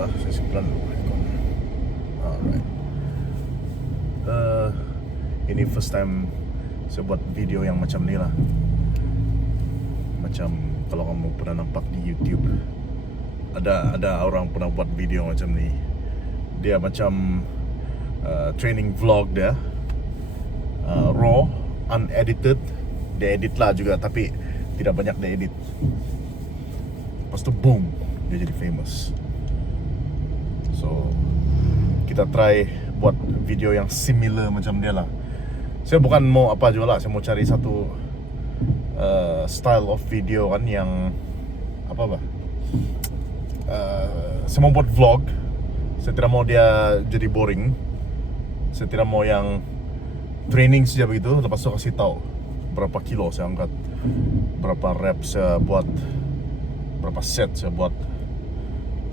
lah, saya simpan dulu aircon. Alright. Ini first time saya buat video yang macam ni lah. Macam kalau kamu pernah nampak di YouTube, ada orang pernah buat video macam ni. Dia macam training vlog dia, raw, unedited. Dia edit lah juga, tapi tidak banyak dia edit. Lepas tu boom, dia jadi famous. So kita try buat video yang similar macam dia lah. Saya bukan mau apa juga lah, saya mau cari satu style of video kan yang apa bah. Saya mau buat vlog. Saya tidak mau dia jadi boring. Saya tidak mau yang training saja begitu, lepas tu kasih tahu berapa kilo saya angkat, berapa reps saya buat, berapa set saya buat.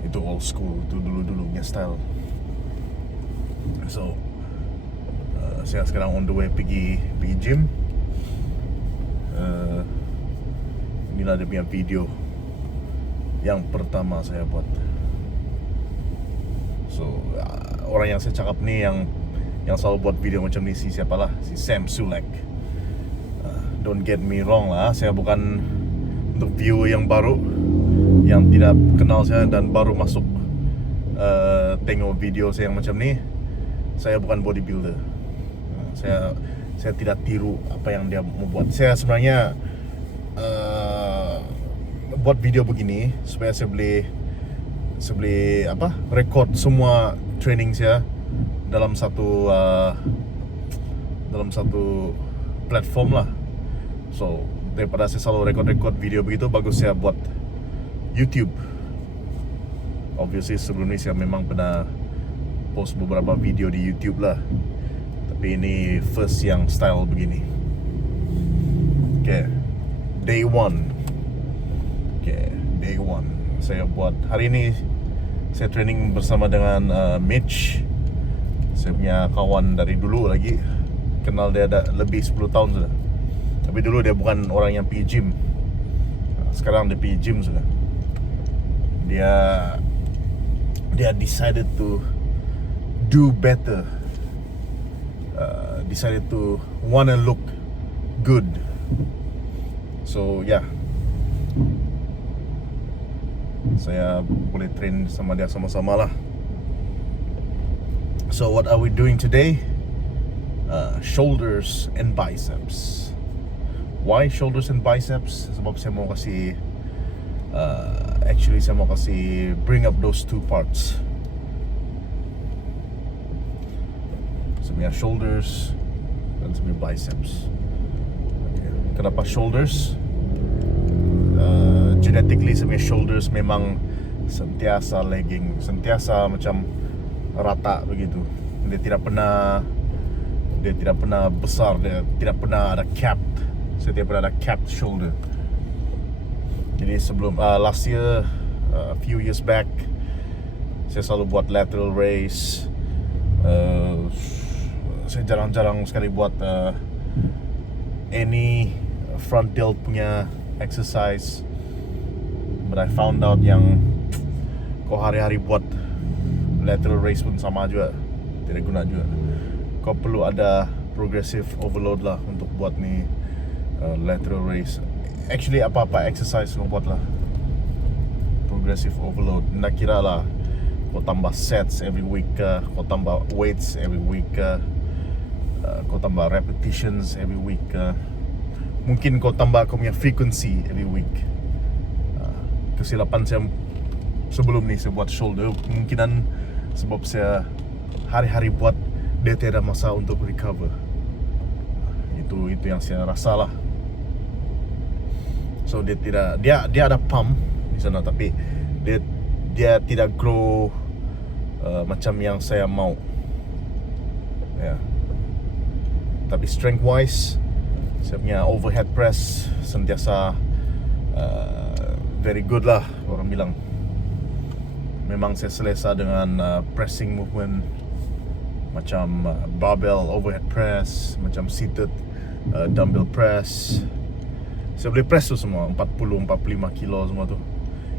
Itu old school, itu dulu-dulunya style. So saya sekarang on the way pergi gym. Inilah dia punya video yang pertama saya buat. So orang yang saya cakap ni yang selalu buat video macam ni si siapalah, si Sam Sulek. Don't get me wrong lah, saya bukan untuk viewer yang baru, yang tidak kenal saya dan baru masuk tengok video saya yang macam ni. Saya bukan bodybuilder. Saya tidak tiru apa yang dia mau buat. Saya sebenarnya buat video begini supaya saya boleh apa, record semua training saya dalam satu platform lah. So daripada saya selalu record video begitu, bagus saya buat YouTube. Obviously sebelum ni saya memang pernah post beberapa video di YouTube lah, tapi ini first yang style begini. Okay, day one. Saya buat hari ini. Saya training bersama dengan Mitch. Saya punya kawan dari dulu lagi. Kenal dia ada lebih 10 tahun sudah. Tapi dulu dia bukan orang yang pergi gym. Sekarang dia pergi gym sudah. Dia decided to do better. Decided to wanna look good. So yeah, saya boleh train sama dia sama-sama lah. So what are we doing today? Shoulders and biceps. Why shoulders and biceps? Sebab saya mau kasih saya mau kasih bring up those two parts. Sebenarnya shoulders dan sebenarnya biceps. Kenapa shoulders? Genetically sebenarnya shoulders memang sentiasa lagging, sentiasa macam rata begitu. Dia tidak pernah besar, dia tidak pernah ada capped. Saya tidak pernah ada capped shoulder. Jadi sebelum last year, a few years back, saya selalu buat lateral raise. Saya jarang-jarang sekali buat any front delt punya exercise. But I found out yang kau hari-hari buat lateral raise pun sama juga, tidak guna juga. Kau perlu ada progressive overload lah untuk buat ni lateral raise. Actually apa-apa exercise kau buat lah progressive overload. Nak kira lah kau tambah sets every week ke, kau tambah weights every week ke, kau tambah repetitions every week ke. Mungkin kau tambah kau punya frequency every week. Kesilapan saya sebelum ni saya buat shoulder, kemungkinan sebab saya hari-hari buat, dia tidak ada masa untuk recover. Itu yang saya rasa lah. So dia ada pump di sana, tapi dia tidak grow macam yang saya mau. Ya. Tapi strength wise, saya punya overhead press sentiasa very good lah, orang bilang. Memang saya selesa dengan pressing movement macam barbell overhead press, macam seated dumbbell press. Saya boleh press tu semua, 40-45 kilo semua tu.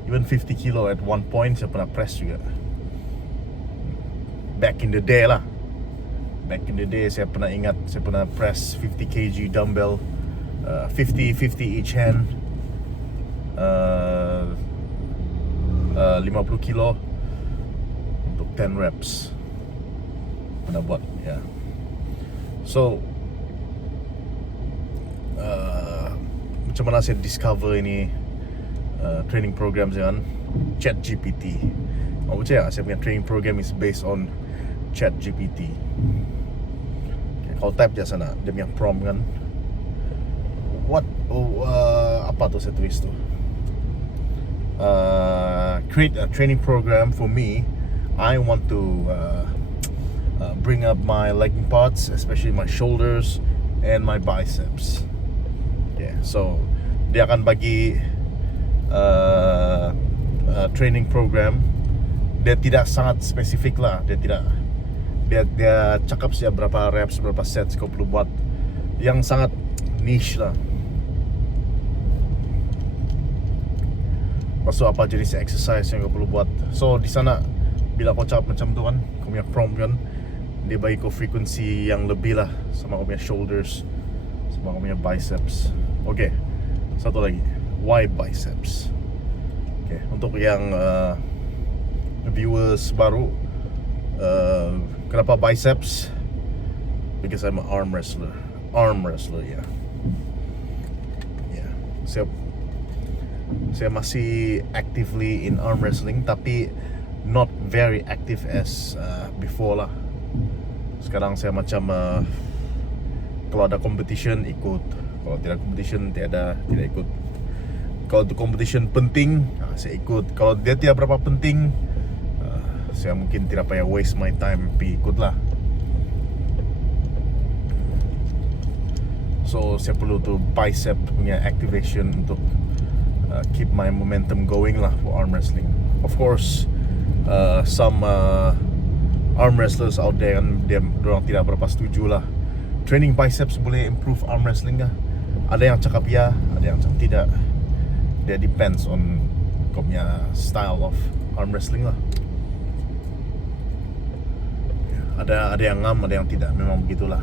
Even 50 kilo at one point saya pernah press juga. back in the day lah. Back in the day saya pernah ingat saya pernah press 50 kg dumbbell, 50 each hand, 50 kilo untuk 10 reps. Pernah buat ya. So macam mana saya discover ini training program saya kan, ChatGPT. Mau percaya saya punya training program is based on ChatGPT. Kalau type je sana, dia punya prompt kan, apa tu saya tulis tu, create a training program for me. I want to bring up my legging parts, especially my shoulders and my biceps. Yeah, so dia akan bagi training program. Dia tidak sangat spesifik lah. Dia cakap saja berapa reps, berapa sets kau perlu buat, yang sangat niche lah. Lepas tu apa jenis exercise yang kau perlu buat. So di sana bila kau cakap macam tu kan, kau punya prompt kan, dia bagi kau frekuensi yang lebih lah sama kau punya shoulders, sama kau punya biceps. Okay, satu lagi, why biceps? Okay, untuk yang viewers baru, kenapa biceps? Because I'm an arm wrestler. Ya. Yeah. Saya masih actively in arm wrestling, tapi not very active as before lah. Sekarang saya macam kalau ada competition ikut, kalau tidak competition tidak ikut. Kalau itu competition penting, saya ikut. Kalau dia tidak berapa penting, saya mungkin tidak payah waste my time pergi ikut lah. So saya perlu tu bicep punya activation untuk keep my momentum going lah for arm wrestling. Of course, some arm wrestlers out there kan, diorang tidak berapa setuju lah training biceps boleh improve arm wrestling lah. Ada yang cakap ya, ada yang cakap tidak. Dia depends on kau punya style of arm wrestling lah. Ada yang ngam, ada yang tidak. Memang begitulah.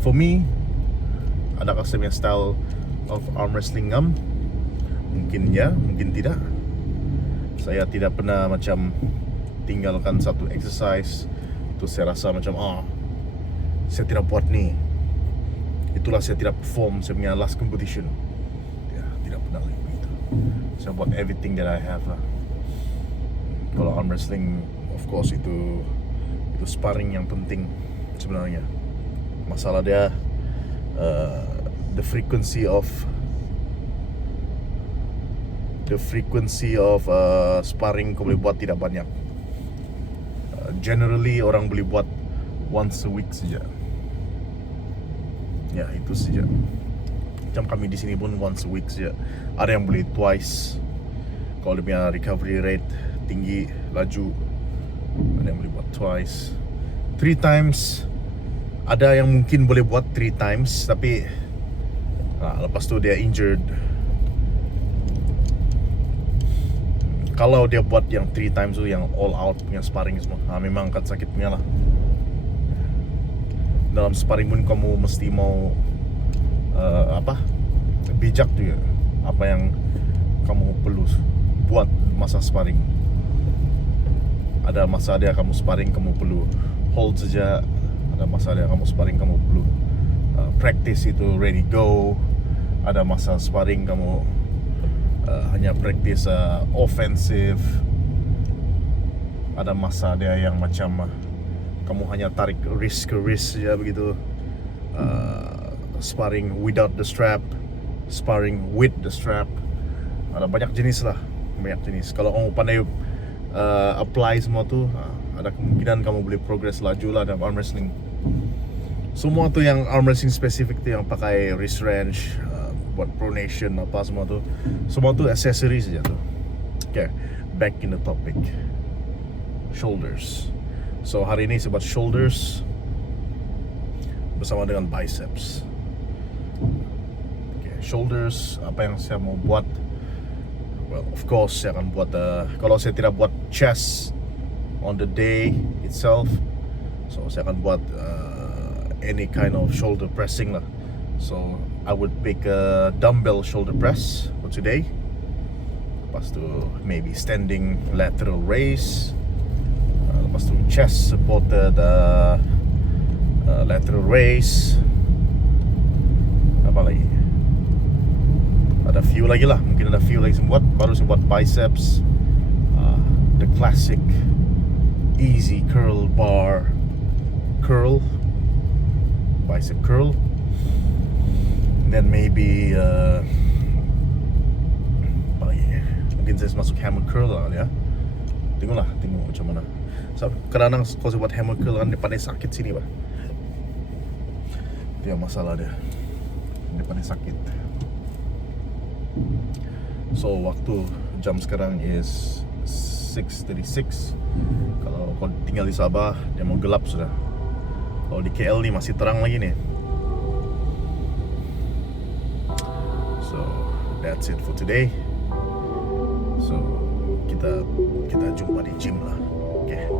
For me, adakah saya punya style of arm wrestling ngam? Mungkin ya, mungkin tidak. Saya tidak pernah macam tinggalkan satu exercise terus saya rasa macam saya tidak buat ni, itulah saya tidak perform saya punya last competition. Ya, tidak pernah lagi begitu. Saya buat everything that I have lah. Kalau arm wrestling, of course itu sparring yang penting sebenarnya. Masalah dia the frequency of sparring kau boleh buat tidak banyak. Generally orang boleh buat once a week saja. Ya, itu saja. Macam kami di sini pun once a week saja. Ada yang boleh twice. Kalau dia punya recovery rate tinggi, laju, ada yang boleh buat twice. 3 times. Ada yang mungkin boleh buat 3 times, tapi lepas tu dia injured. Kalau dia buat yang 3 times tu, yang all out punya sparring semua, memang akan sakit punya lah. Dalam sparring pun kamu mesti mau bijak juga apa yang kamu perlu buat masa sparring. Ada masa dia kamu sparring kamu perlu hold saja. Ada masa dia kamu sparring kamu perlu practice itu ready go. Ada masa sparring kamu hanya practice offensive. Ada masa dia yang macam kamu hanya tarik wrist ke wrist saja begitu. Sparring without the strap, sparring with the strap. Ada banyak jenis lah, banyak jenis. Kalau kamu pandai apply semua tu, ada kemungkinan kamu boleh progress laju lah dalam arm wrestling. Semua tu yang arm wrestling spesifik tu, yang pakai wrist wrench, buat pronation apa semua tu accessory saja tu. Okay, back in the topic. Shoulders. So hari ini saya buat shoulders bersama dengan biceps. Okay, shoulders, apa yang saya mau buat? Well, of course saya akan buat kalau saya tidak buat chest, on the day itself. So saya akan buat any kind of shoulder pressing lah. So I would pick a dumbbell shoulder press for today. Lepas tu maybe standing lateral raise. Lepas tu chest supported lateral raise. Apa lagi? Ada few lagi lah. Mungkin ada few lagi saya buat. Baru saya buat biceps. The classic easy curl bar curl, bicep curl. Then maybe apa lagi? Mungkin saya masuk hammer curl lah ya. Tengok macam mana. So, kadang-kadang kalau saya buat hammer curl kan dia pandai sakit sini bah. Itu yang masalah dia. Dia pandai sakit. So waktu jam sekarang is 6:36. Kalau kau tinggal di Sabah, dia mau gelap sudah. Kalau di KL ni masih terang lagi nih. So that's it for today. So kita jumpa di gym lah. Okay.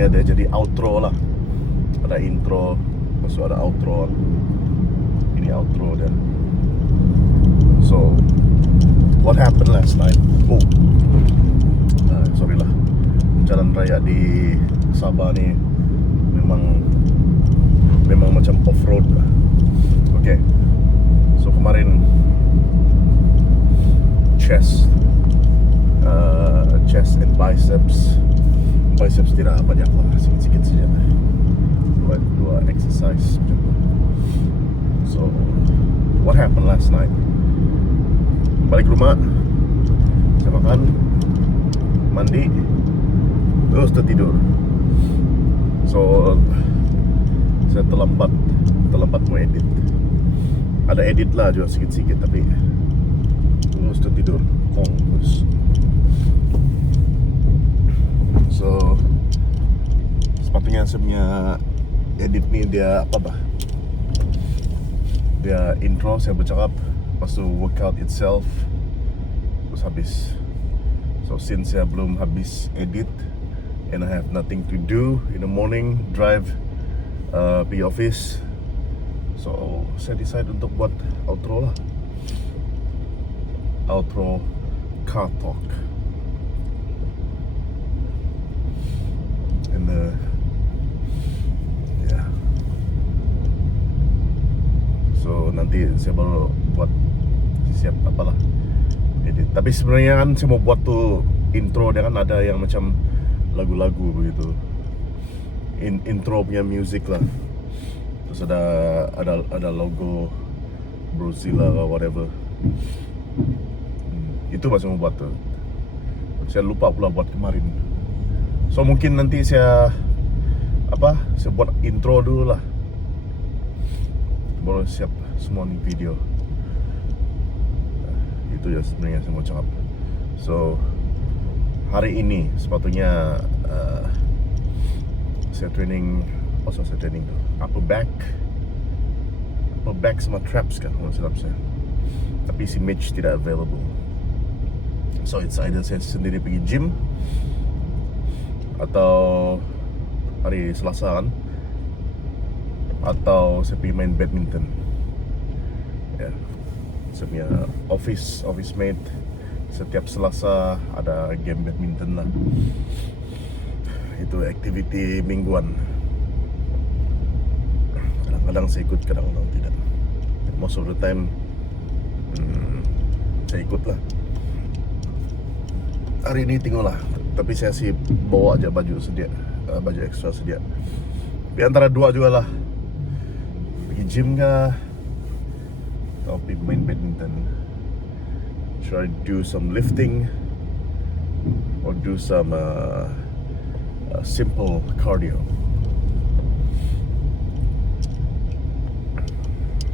ujungnya dia jadi outro lah. Ada intro, lepas ada outro. Ini outro dia. So, what happened last night? Oh, sorry lah. Jalan raya di Sabah ni memang macam off-road lah. Okay, so kemarin chest and biceps tidak banyak lah, sikit-sikit saja. Dua exercise. So, what happened last night? Balik rumah, saya makan, mandi, terus tertidur. So, saya terlambat mau edit. Ada edit lah juga sikit-sikit, tapi terus tertidur, terus. So, sepatutnya saya punya edit ni dia dia intro, saya bercakap, lepas tu workout itself, terus habis. So since saya belum habis edit and I have nothing to do in the morning, drive pergi office, so saya decide untuk buat outro lah. Outro car talk. And yeah. So nanti saya baru buat siap apalah edit. Tapi sebenarnya kan saya mau buat tuh intro, dia kan ada yang macam lagu-lagu begitu. Intro punya music lah. Terus ada logo Brozilla or whatever. Itu masih mau buat tuh. Saya lupa pula buat kemarin. So mungkin nanti saya buat intro dulu lah, baru siap semua ni video. Itu ya sebenarnya saya mau cakap. So hari ini sepatutnya saya training tu upper back sama traps kan, kalau silap saya. Tapi si Mitch tidak available. So it's either saya sendiri pergi gym atau hari Selasa kan, atau saya pergi main badminton. Ya, saya punya office mate setiap Selasa ada game badminton lah. Itu aktiviti mingguan. Kadang-kadang saya ikut, kadang-kadang tidak. Most of the time saya ikut lah. Hari ini tengoklah, tapi saya sih bawa aja baju extra sedia. Di antara dua juga lah, pergi gym kah atau pergi main badminton. Should I do some lifting or do some simple cardio?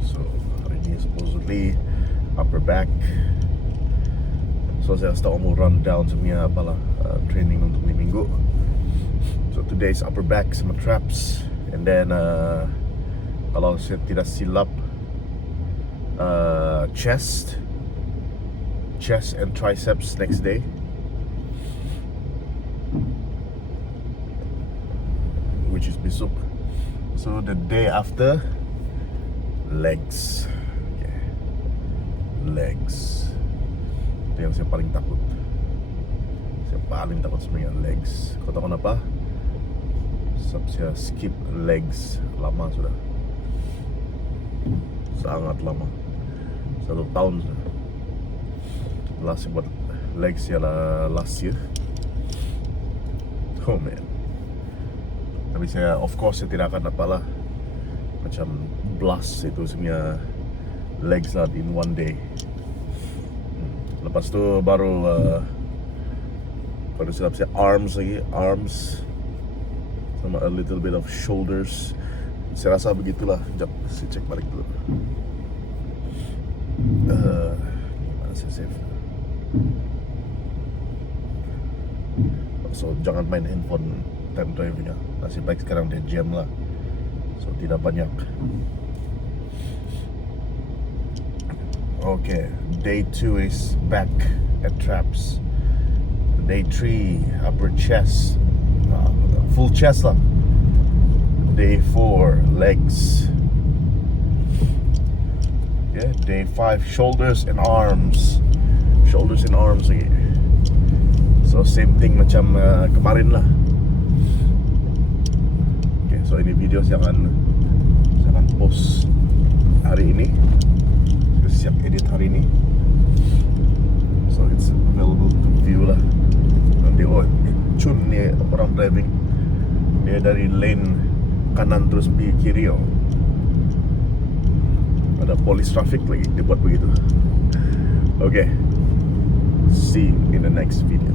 So hari ini supposedly upper back. So saya start mau run down semuanya training untuk ni minggu. So today is upper back sama traps, and then kalau saya tidak silap chest and triceps next day. Which is besok. So the day after, legs. Okay. Legs. Itu yang saya paling takut. Saya paling takut sebenarnya legs. Kau tahu kenapa? Sebab saya skip legs lama sudah. Sangat lama. 1 tahun sudah. Last buat legs ialah last year. Oh man. Tapi saya, of course, saya tidak akan apalah macam blast itu semuanya legs lah in one day. Lepas tu baru pada silap saya arms sama a little bit of shoulders. Saya rasa begitulah. Sekejap, saya cek balik dulu. Mana saya save? So jangan main handphone time drive punya. Nasib baik sekarang dia jam lah, so tidak banyak. Okay, day 2 is back at traps. Day 3 upper chest, full chest lah. Day 4 legs. Okay, day 5 shoulders and arms. Shoulders and arms lagi. So same thing macam kemarin lah. Okay, so ini video saya akan post hari ini. Saya siap edit hari ini. So it's available to view lah. Nanti Chun ni orang driving, dia dari lane kanan terus pergi kiri. Ada polis traffic lagi, dia buat begitu. Okay, see you in the next video.